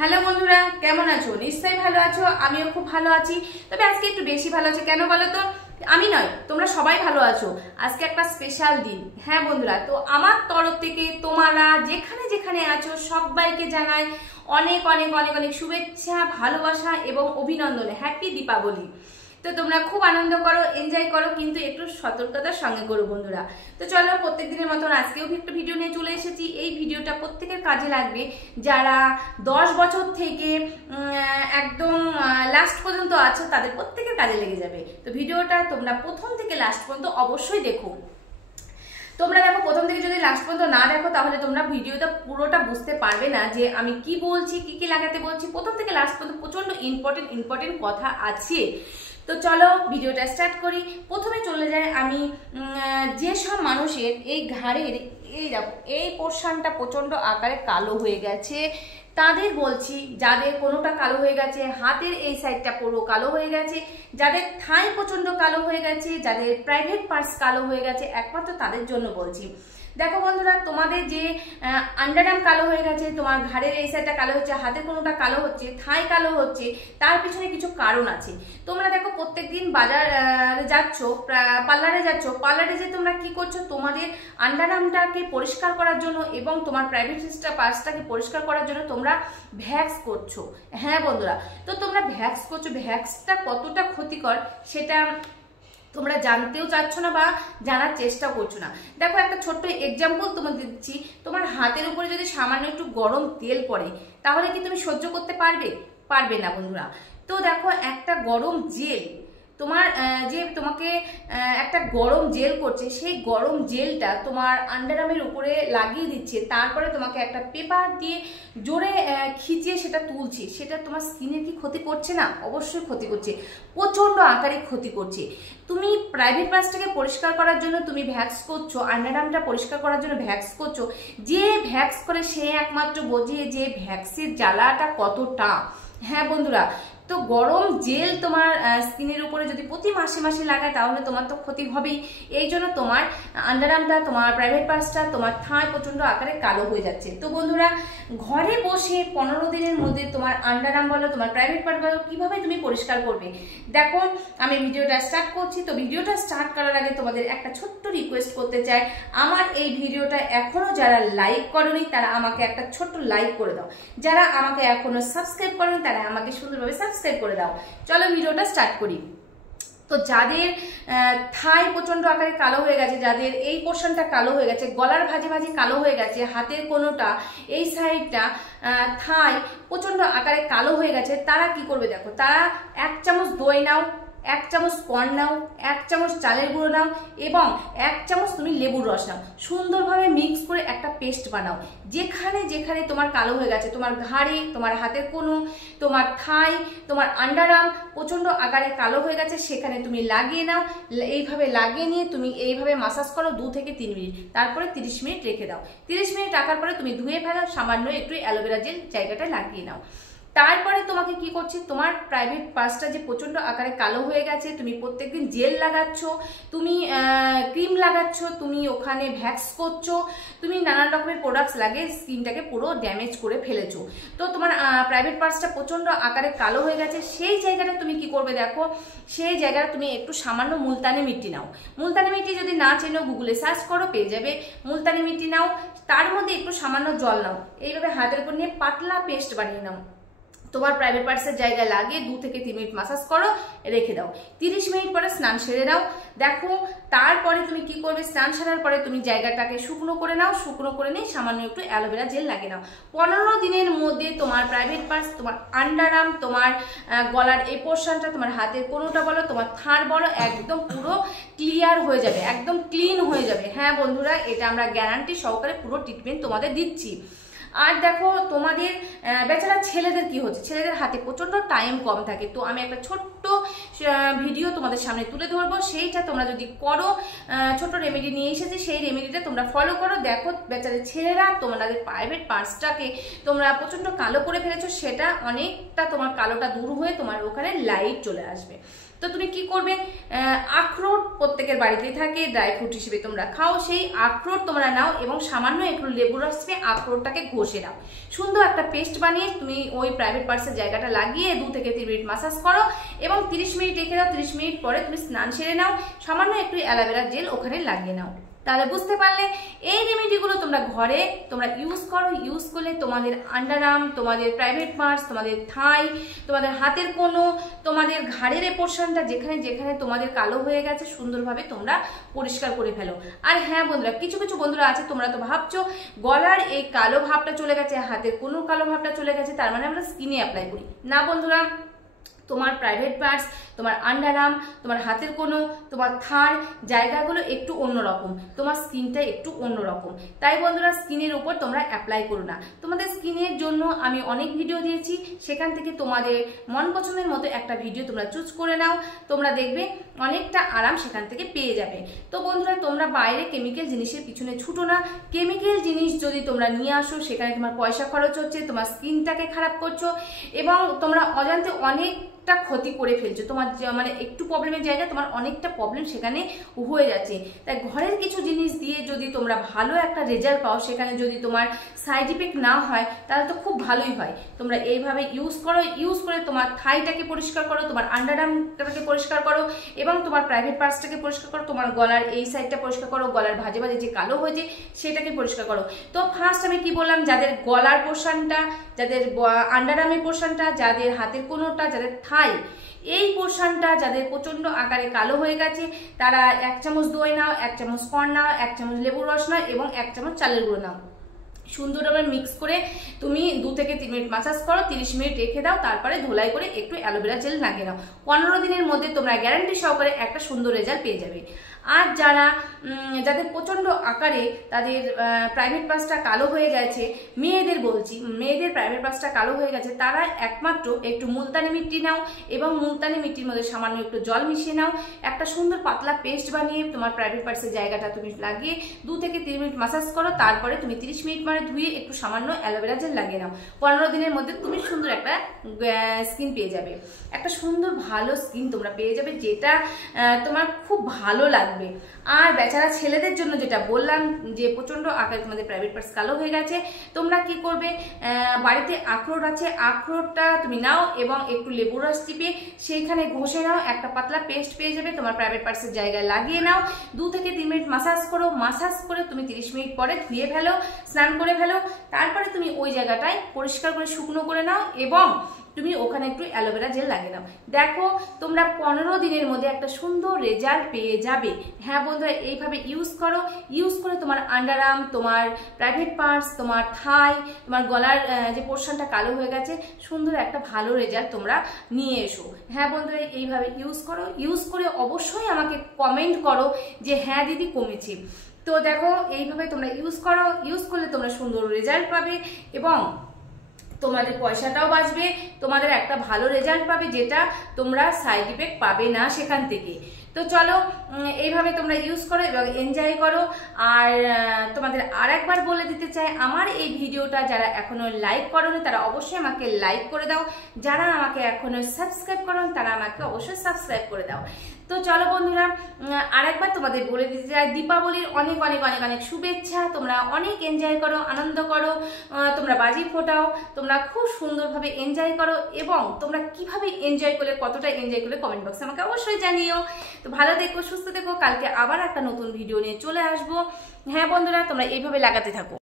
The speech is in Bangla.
হ্যালো বন্ধুরা, কেমন আছো? নিশ্চয়ই ভালো আছো। আমিও খুব ভালো আছি, তবে আজকে একটু বেশি ভালো আছি। কেন বলো তো? আমি নয়, তোমরা সবাই ভালো আছো। আজকে একটা স্পেশাল দিন। হ্যাঁ বন্ধুরা, তো আমার তরফ থেকে তোমরা যেখানে যেখানে আছো সবাইকে জানাই অনেক অনেক অনেক অনেক শুভেচ্ছা, ভালোবাসা এবং অভিনন্দন। হ্যাপি দীপাবলি। তো তোমরা খুব আনন্দ করো, এনজয় করো, কিন্তু একটু সতর্কতার সঙ্গে করো বন্ধুরা। তো চলো, প্রত্যেক দিনের মতন আজকেও একটা ভিডিও নিয়ে চলে এসেছি। এই ভিডিওটা প্রত্যেকের কাজে লাগবে, যারা 10 বছর থেকে একদম লাস্ট পর্যন্ত আছো তাদের প্রত্যেকের কাজে লেগে যাবে। তো ভিডিওটা তোমরা প্রথম থেকে লাস্ট পর্যন্ত অবশ্যই দেখো। তোমরা দেখো, প্রথম থেকে যদি লাস্ট পর্যন্ত না দেখো তাহলে তোমরা ভিডিওটা পুরোটা বুঝতে পারবে না যে আমি কি বলছি, কি কি লাগাতে বলছি। প্রথম থেকে লাস্ট পর্যন্ত প্রচন্ড ইম্পর্টেন্ট কথা আছে। তো চলো ভিডিওটা স্টার্ট করি। প্রথমে চলে যায় আমি যেসব মানুষের এই ঘাড়ের এই দেখো এই পোর্শনটা প্রচন্ড আকারে কালো হয়ে গেছে তাদের বলছি, যাদের কোনোটা কালো হয়ে গেছে, হাতের এই সাইডটা পুরো কালো হয়ে গেছে, যাদের থাই প্রচন্ড কালো হয়ে গেছে, যাদের প্রাইভেট পার্টস কালো হয়ে গেছে, একমাত্র তাদের জন্য বলছি। দেখো বন্ধুরা, তোমাদের যে আন্ডারআর্ম কালো হয়ে গেছে, তোমার ঘাড়ের এই সাইডটা কালো হচ্ছে, হাতের কোনোটা কালো হচ্ছে, থাই কালো হচ্ছে, তার পিছনে কিছু কারণ আছে। তোমরা দেখো প্রত্যেকদিন বাজারে যাচ্ছ, পার্লারে যাচ্ছ, পার্লারে যে তোমরা কি করছো, তোমাদের আন্ডারআর্মটাকে পরিষ্কার করার জন্য এবং তোমার প্রাইভেট পার্টসটাকে পরিষ্কার করার জন্য তোমরা ভ্যাক্স করছো। হ্যাঁ বন্ধুরা, তো তোমরা ভ্যাক্স করছো, ভ্যাক্সটা কতটা ক্ষতিকর সেটা তোমরা জানতেও চাচ্ছ না বা জানার চেষ্টা করছো না। দেখো, একটা ছোট্ট এক্সাম্পল তোমাদের দিচ্ছি। তোমার হাতের উপরে যদি সামান্য একটু গরম তেল পড়ে, তাহলে কি তুমি সহ্য করতে পারবে? পারবে না বন্ধুরা। তো দেখো, একটা গরম জেল তোমার যে তোমাকে একটা গরম জেল করছে, সেই গরম জেলটা তোমার আন্ডারআর্মের উপরে লাগিয়ে দিচ্ছে, তারপরে তোমাকে একটা পেপার দিয়ে জোরে খিচিয়ে সেটা তুলছে, সেটা তোমার স্কিনের কি ক্ষতি করছে না? অবশ্যই ক্ষতি করছে, প্রচন্ড আকারে ক্ষতি করছে। তুমি প্রাইভেট পার্টসটাকে পরিষ্কার করার জন্য তুমি ভ্যাক্স করছো, আন্ডারআর্মটা পরিষ্কার করার জন্য ভ্যাক্স করছো। যে ভ্যাক্স করে সে একমাত্র বোঝে যে ভ্যাক্সের জ্বালাটা কতটা। হ্যাঁ বন্ধুরা, তো গরম জেল তোমার স্কিনের উপরে যদি প্রতি মাসে মাসে লাগায় তাহলে তোমার তো ক্ষতি হবেই। এই জন্য তোমার আন্ডারআর্মটা, তোমার প্রাইভেট পার্টসটা, তোমার থাই প্রচন্ড আকারে কালো হয়ে যাচ্ছে। তো বন্ধুরা, ঘরে বসে 15 দিনের মধ্যে তোমার আন্ডারআর্ম বলো, তোমার প্রাইভেট পার্ট বলো, কিভাবে তুমি পরিষ্কার করবে দেখো। আমি ভিডিওটা স্টার্ট করছি। তো ভিডিওটা স্টার্ট করার আগে তোমাদের একটা ছোট্ট রিকোয়েস্ট করতে চাই। আমার এই ভিডিওটা এখনো যারা লাইক করোনি তারা আমাকে একটা ছোট্ট লাইক করে দাও। যারা আমাকে এখনো সাবস্ক্রাইব করোনি তারা আমাকে সুন্দরভাবে সাবস্ক্রাইব করে দাও। চলো ভিডিওটা স্টার্ট করি। তো যাদের থাই প্রচন্ড আকারে কালো হয়ে গেছে, যাদের এই পোর্শনটা কালো হয়ে গেছে, গলার ভাঁজে ভাঁজে কালো হয়ে গেছে, হাতের কোনোটা এই সাইডটা থাই প্রচন্ড আকারে কালো হয়ে গেছে, তারা কি করবে দেখো। তারা 1 চামচ দই নাও, 1 চামচ কর্ন নাও, 1 চামচ চালের গুঁড়ো নাও এবং 1 চামচ তুমি লেবুর রস নাও। সুন্দরভাবে মিক্স করে একটা পেস্ট বানাও। যেখানে যেখানে তোমার কালো হয়ে গেছে, তোমার ঘাড়ে, তোমার হাতের কোণো, তোমার থাই, তোমার আন্ডারআর্ম প্রচন্ড আকারে কালো হয়ে গেছে, সেখানে তুমি লাগিয়ে নাও। এইভাবে লাগিয়ে নিয়ে তুমি এইভাবে মাসাজ করো 2 থেকে 3 মিনিট, তারপরে 30 মিনিট রেখে দাও। 30 মিনিট রাখার পরে তুমি ধুয়ে ফেলো, সামান্য একটু অ্যালোভেরা জেল জায়গাটা লাগিয়ে নাও। তারপরে তোমাকে কি করছে, তোমার প্রাইভেট পার্টসটা যে প্রচন্ড আকারে কালো হয়ে গেছে, তুমি প্রত্যেকদিন জেল লাগাচ্ছ, তুমি ক্রিম লাগাচ্ছ, তুমি ওখানে ভ্যাক্স করছো, তুমি নানান রকমের প্রোডাক্টস লাগিয়ে স্কিনটাকে পুরো ড্যামেজ করে ফেলেছো। তো তোমার প্রাইভেট পার্টসটা প্রচন্ড আকারে কালো হয়ে গেছে, সেই জায়গাটা তুমি কি করবে দেখো। সেই জায়গাটা তুমি একটু সামান্য মুলতানি মিট্টি নাও। মুলতানি মিট্টি যদি না চেনো গুগলে সার্চ করো, পেয়ে যাবে। মুলতানি মিট্টি নাও, তার মধ্যে একটু সামান্য জল নাও, এইভাবে হাতের উপর নিয়ে পাতলা পেস্ট বানিয়ে নাও। তোমার প্রাইভেট পার্টসের জায়গায় লাগিয়ে 2 থেকে 3 মিনিট মাসাজ করো, রেখে দাও। 30 মিনিট পরে স্নান সেরে নাও। দেখো, তারপরে তুমি কি করবে, স্নান সেরার পরে তুমি জায়গাটাকে শুকনো করে নাও। শুকনো করে নিয়ে সামান্য একটু অ্যালোভেরা জেল লাগিয়ে নাও। 15 দিনের মধ্যে তোমার প্রাইভেট পার্টস, তোমার আন্ডারআর্ম, তোমার গলার এই পোর্শনটা, তোমার হাতের কোনোটা বলো, তোমার থাড় বলো, একদম পুরো ক্লিয়ার হয়ে যাবে, একদম ক্লিন হয়ে যাবে। হ্যাঁ বন্ধুরা, এটা আমরা গ্যারান্টি সহকারে পুরো ট্রিটমেন্ট তোমাদের দিচ্ছি। আর দেখো, তোমাদের বেচারা ছেলেদের কি হচ্ছে, ছেলেদের হাতে প্রচন্ড টাইম কম থাকে। তো আমি একটা ছোট্ট ভিডিও তোমাদের সামনে তুলে ধরবো, সেইটা তোমরা যদি করো, ছোট রেমেডি নিয়ে এসেছি, সেই রেমেডিটা তোমরা ফলো করো। দেখো বেচারা ছেলেরা তোমাদের প্রাইভেট পার্টসটাকে তোমরা প্রচন্ড কালো করে ফেলেছো, সেটা অনেকটা তোমার কালোটা দূর হয়ে তোমার ওখানে লাইট চলে আসবে। তো তুমি কি করবে, আখরোট প্রত্যেকের বাড়িতেই থাকে, ড্রাই ফ্রুট হিসেবে তোমরা খাও, সেই আখরোট তোমরা নাও এবং সামান্য একটু লেবুর রস দিয়ে আখরোটটাকে ঘষে নাও, সুন্দর একটা পেস্ট বানিয়ে তুমি ওই প্রাইভেট পার্টসের জায়গাটা লাগিয়ে 2 থেকে 3 মিনিট মাসাজ করো এবং 30 মিনিট রেখে দাও। 30 মিনিট পরে তুমি স্নান সেরে নাও, সামান্য একটু অ্যালোভেরা জেল ওখানে লাগিয়ে নাও। তাহলে বুঝতে পারলে এই রেমেডিগুলো তোমরা ঘরে তোমরা ইউজ করো। ইউজ করলে তোমাদের আন্ডারআর্ম, তোমাদের প্রাইভেট পার্টস, তোমাদের থাই, তোমাদের হাতের কোনো, তোমাদের ঘাড়ের এই পোর্শনটা যেখানে যেখানে তোমাদের কালো হয়ে গেছে সুন্দরভাবে তোমরা পরিষ্কার করে ফেলো। আর হ্যাঁ বন্ধুরা, কিছু কিছু বন্ধুরা আছে তোমরা তো ভাবছো গলার এই কালো ভাবটা চলে গেছে, হাতের কোনো কালো ভাবটা চলে গেছে, তার মানে আমরা স্কিনে অ্যাপ্লাই করি না। বন্ধুরা, তোমার প্রাইভেট পার্টস, তোমার আন্ডারআর্ম, তোমার হাতের কোনো, তোমার থার জায়গাগুলো একটু অন্যরকম, তোমার স্কিনটা একটু অন্যরকম, তাই বন্ধুরা স্কিনের উপর তোমরা অ্যাপ্লাই করো না। তোমাদের স্কিনের জন্য আমি অনেক ভিডিও দিয়েছি, সেখান থেকে তোমাদের মন পছন্দের মতো একটা ভিডিও তোমরা চুজ করে নাও, তোমরা দেখবে অনেকটা আরাম সেখান থেকে পেয়ে যাবে। তো বন্ধুরা, তোমরা বাইরে কেমিক্যাল জিনিসের পিছনে ছুটো না। কেমিক্যাল জিনিস যদি তোমরা নিয়ে আসো সেখানে তোমার পয়সা খরচ হচ্ছে, তোমার স্কিনটাকে খারাপ করছো এবং তোমরা অজান্তে অনেকটা ক্ষতি করে ফেলছো। তোমার মানে একটু প্রবলেমের জায়গায় তোমার অনেকটা প্রবলেম সেখানে হয়ে যাচ্ছে। তাই ঘরের কিছু জিনিস দিয়ে যদি তোমরা ভালো একটা রেজাল্ট পাও, সেখানে যদি তোমার সাইড ইফেক্ট না হয় তাহলে তো খুব ভালোই হয়। তোমরা এইভাবে ইউজ করো, ইউজ করে তোমার থাইটাকে পরিষ্কার করো, তোমার আন্ডারআর্মটাকে পরিষ্কার করো এবং তোমার প্রাইভেট পার্টসটাকে পরিষ্কার করো, তোমার গলার এই সাইডটা পরিষ্কার করো, গলার ভাজে ভাজে যে কালো হয়েছে সেটাকে পরিষ্কার করো। তো ফার্স্ট আমি কি বললাম, যাদের গলার পোর্শনটা, যাদের আন্ডারআর্মের পোর্শনটা, যাদের হাতের কোনোটা, যাদের থাই এই পোর্শনটা যাদের প্রচন্ড আকারে কালো হয়ে গেছে, তারা 1 চামচ দই নাও, 1 চামচ কর্ন নাও, 1 চামচ লেবুর রস নাও এবং 1 চামচ চালের গুঁড়ো নাও। সুন্দরভাবে মিক্স করে তুমি 2 থেকে 3 মিনিট মাসাজ করো, 30 মিনিট রেখে দাও, তারপরে ধুলাই করে একটু অ্যালোভেরা জেল লাগিয়ে নাও। 15 দিনের মধ্যে তোমরা গ্যারান্টি সহকারে একটা সুন্দর রেজাল্ট পেয়ে যাবে। আর যাদের প্রচন্ড আকারে তাদের প্রাইভেট পার্টসটা কালো হয়ে গেছে, মেয়েদের বলছি, মেয়েদের প্রাইভেট পার্টসটা কালো হয়ে গেছে, তারা একমাত্র একটু মুলতানি মিট্টি নাও এবং মুলতানি মিট্টির মধ্যে সামান্য একটু জল মিশিয়ে নাও, একটা সুন্দর পাতলা পেস্ট বানিয়ে তোমার প্রাইভেট পার্টসের জায়গাটা তুমি লাগিয়ে 2 থেকে 3 মিনিট মাসাজ করো, তারপরে তুমি 30 মিনিট পরে ধুয়ে একটু সামান্য অ্যালোভেরা জেল লাগিয়ে নাও। 15 দিনের মধ্যে তুমি সুন্দর একটা স্কিন পেয়ে যাবে, একটা সুন্দর ভালো স্কিন তোমরা পেয়ে যাবে, যেটা তোমার খুব ভালো লাগবে। আর বেচারা ছেলেদের জন্য যেটা বললাম যে প্রচন্ড আকারে তোমাদের প্রাইভেট পার্টস কালো হয়ে গেছে, তোমরা কি করবে, বাড়িতে আখরোট আছে, আখরোটটা তুমি নাও এবং একটু লেবুর রস চিপে সেইখানে ঘষে নাও, একটা পাতলা পেস্ট পেয়ে যাবে, তোমার প্রাইভেট পার্টসের জায়গায় লাগিয়ে নাও, 2 থেকে 3 মিনিট মাসাজ করো, মাসাজ করে তুমি 30 মিনিট পরে ধুয়ে ফেলো, স্নান করে ফেলো, তারপরে তুমি ওই জায়গাটায় পরিষ্কার করে শুকনো করে নাও এবং তুমি ওখানে একটু অ্যালোভেরা জেল লাগিয়ে নাও। দেখো তোমরা 15 দিনের মধ্যে একটা সুন্দর রেজাল্ট পেয়ে যাবে। হ্যাঁ বন্ধুরা, এইভাবে ইউজ করো, ইউজ করে তোমার আন্ডারআর্ম, তোমার প্রাইভেট পার্টস, তোমার থাই, তোমার গলার যে পোর্শনটা কালো হয়ে গেছে সুন্দর একটা ভালো রেজাল্ট তোমরা নিয়ে এসো। হ্যাঁ বন্ধুরা, এইভাবে ইউজ করো, ইউজ করে অবশ্যই আমাকে কমেন্ট করো যে হ্যাঁ দিদি কমেছে। তো দেখো এইভাবে তোমরা ইউজ করো, ইউজ করলে তোমরা সুন্দর রেজাল্ট পাবে এবং তোমাদের পয়সাটাও বাঁচবে, তোমাদের একটা ভালো রেজাল্ট পাবে, যেটা তোমরা সাইড ইফেক্ট পাবে না সেখান থেকে। তো চলো এইভাবে তোমরা ইউজ করো এবং এনজয় করো। আর তোমাদের আরেকবার বলে দিতে চাই, আমার এই ভিডিওটা যারা এখনো লাইক করোনি তারা অবশ্যই আমাকে লাইক করে দাও, যারা আমাকে এখনো সাবস্ক্রাইব করোনি তারা আমাকে অবশ্যই সাবস্ক্রাইব করে দাও। তো চলো বন্ধুরা, আরেকবার তোমাদের বলে দিতে চাই, দীপাবলির অনেক অনেক অনেক অনেক শুভেচ্ছা। তোমরা অনেক এনজয় করো, আনন্দ করো, তোমরা বাজি ফোটাও, তোমরা খুব সুন্দরভাবে এনজয় করো এবং তোমরা কিভাবে এনজয় করলে, কতটা এনজয় করলে কমেন্ট বক্সে আমাকে অবশ্যই জানিও। তো ভালো থেকো, সুস্থ থেকো, কালকে আবার একটা নতুন ভিডিও নিয়ে চলে আসবো। হ্যাঁ বন্ধুরা, তোমরা এইভাবে লাগাতে থাকো।